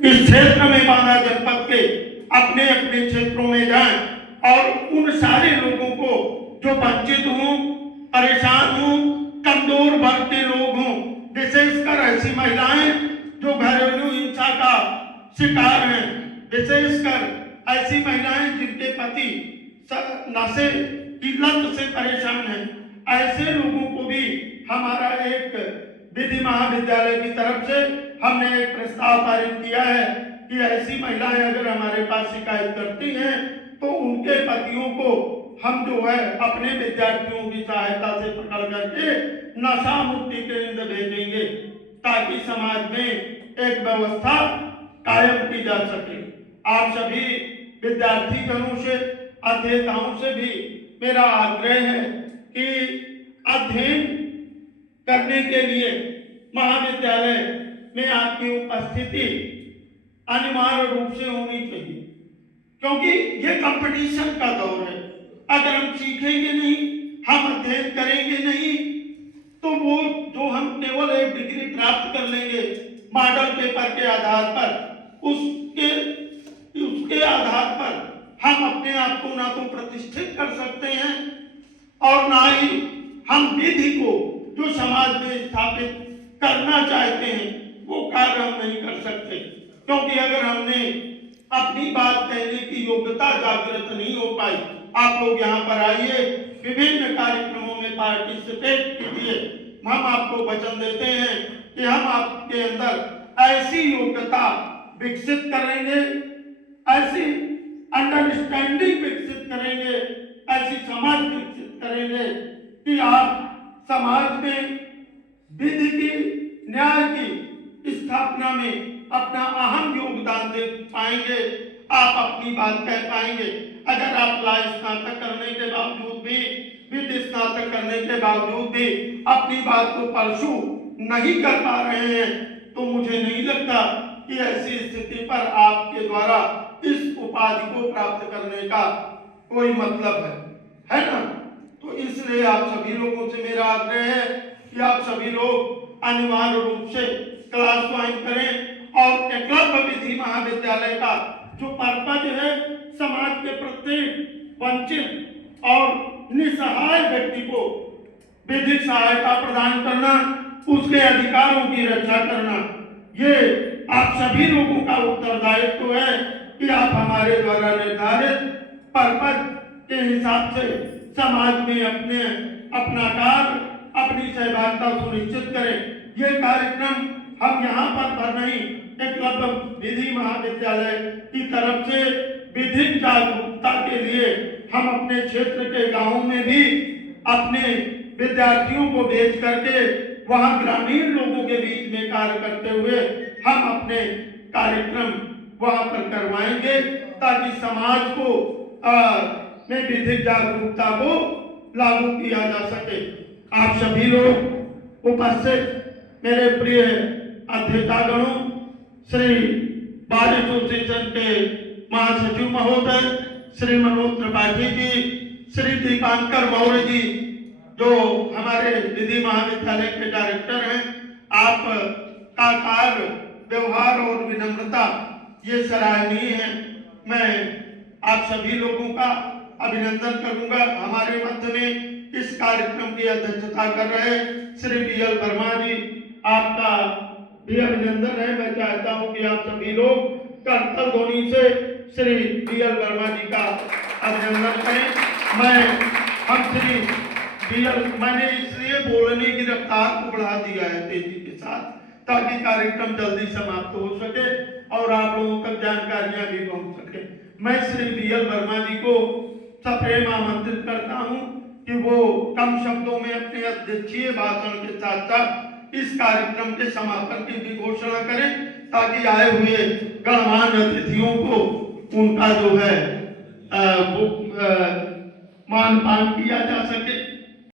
इस क्षेत्र में बांदा जनपद के अपने अपने क्षेत्रों में जाएं और उन सारे लोगों को जो वंचित हों, परेशान हों, कमजोर वर्ग के लोग हों, विशेषकर ऐसी महिलाएं जो घरेलू हिंसा का शिकार हैं, विशेषकर ऐसी महिलाएं जिनके पति नशे की लत से परेशान हैं, ऐसे लोगों को भी हमारा एक विधि महाविद्यालय की तरफ से हमने एक प्रस्ताव पारित किया है कि ऐसी महिलाएं अगर हमारे पास शिकायत करती हैं तो उनके पतियों को हम जो है अपने विद्यार्थियों की सहायता से पकड़ करके नशा मुक्ति केंद्र भेजेंगे ताकि समाज में एक व्यवस्था कायम की जा सके। आप सभी विद्यार्थी जनों से, अध्येताओं से भी मेरा आग्रह है कि अध्ययन करने के लिए महाविद्यालय में आपकी उपस्थिति अनिवार्य रूप से होनी चाहिए, क्योंकि ये कंपटीशन का दौर है। अगर हम सीखेंगे नहीं, हम अध्ययन करेंगे नहीं, तो वो जो हम केवल एक डिग्री प्राप्त कर लेंगे मॉडल पेपर के आधार पर, उसके आधार पर हम अपने आप को ना तो प्रतिष्ठित कर सकते हैं और ना ही हम विधि को जो समाज में स्थापित करना चाहते हैं वो कार्य हम नहीं कर सकते। क्योंकि अगर हमने अपनी बात कहने की योग्यता जागृत नहीं हो पाई, आप लोग यहाँ पर आइए, विभिन्न कार्यक्रमों में पार्टिसिपेट कीजिए, हम आपको वचन देते हैं कि हम आपके अंदर ऐसी योग्यता विकसित करेंगे, ऐसी अंडरस्टैंडिंग विकसित करेंगे, ऐसी समझ विकसित करेंगे कि आप समाज में विधि की, न्याय की स्थापना में अपना अहम योगदान दे पाएंगे, आप अपनी बात कह पाएंगे। अगर आप स्नातक करने के बावजूद भी, विधि स्नातक करने के बावजूद भी अपनी बात को परसू नहीं कर पा रहे हैं तो मुझे नहीं लगता कि ऐसी स्थिति पर आपके द्वारा इस उपाधि को प्राप्त करने का कोई मतलब है ना। तो इसलिए आप सभी लोगों से मेरा आग्रह है कि आप सभी लोग अनिवार्य रूप से क्लास ज्वाइन करें और एकलव्य विधि महाविद्यालय का जो पर्पज है समाज के प्रत्येक वंचित और निसहाय व्यक्ति को विधिक सहायता प्रदान करना, उसके अधिकारों की रक्षा करना, ये आप सभी लोगों का उत्तरदायित्व है कि आप हमारे द्वारा निर्धारित पर्पज के हिसाब से समाज में अपना कार्य, अपनी सहभागिता सुनिश्चित करें। ये कार्यक्रम हम यहाँ पर नहीं, एकलव्य विधि महाविद्यालय की तरफ से विधिक जागरूकता के लिए हम अपने क्षेत्र के गांवों में भी अपने विद्यार्थियों को भेज करके वहां ग्रामीण लोगों के बीच में कार्य करते हुए हम अपने कार्यक्रम वहां पर करवाएंगे ताकि समाज को में विधिक जागरूकता को लागू किया जा सके। आप सभी लोग उपस्थित मेरे प्रिय अध्येतागणों, श्री बार एसोसिएशन के महासचिव महोदय श्री मनोज त्रिपाठी जी, श्री दीपांकर मौर्य जी जो हमारे विधि महाविद्यालय के डायरेक्टर हैं, आप का कार्य, व्यवहार और विनम्रता ये सराहनीय है। मैं आप सभी लोगों का अभिनंदन करूंगा। हमारे मध्य में इस कार्यक्रम की अध्यक्षता कर रहे श्री बीएल वर्मा जी, आपका भी अभिनंदन है। मैं चाहता हूं कि आप सभी लोग करतल ध्वनि से श्री बीएल वर्मा जी का अभिनंदन करें। मैंने इसलिए बोलने की रफ्तार को बढ़ा दिया है तेजी के साथ ताकि कार्यक्रम जल्दी समाप्त हो सके और आप लोगों तक जानकारियां भी पहुंच सके। मैं श्री बीएल वर्मा जी को सप्रेम आमंत्रित करता हूं कि वो कम शब्दों में अपने अध्यक्षीय भाषण के साथ साथ इस कार्यक्रम के समापन की भी घोषणा करें ताकि आए हुए गणमान्य अतिथियों को उनका जो है मान पान किया जा सके।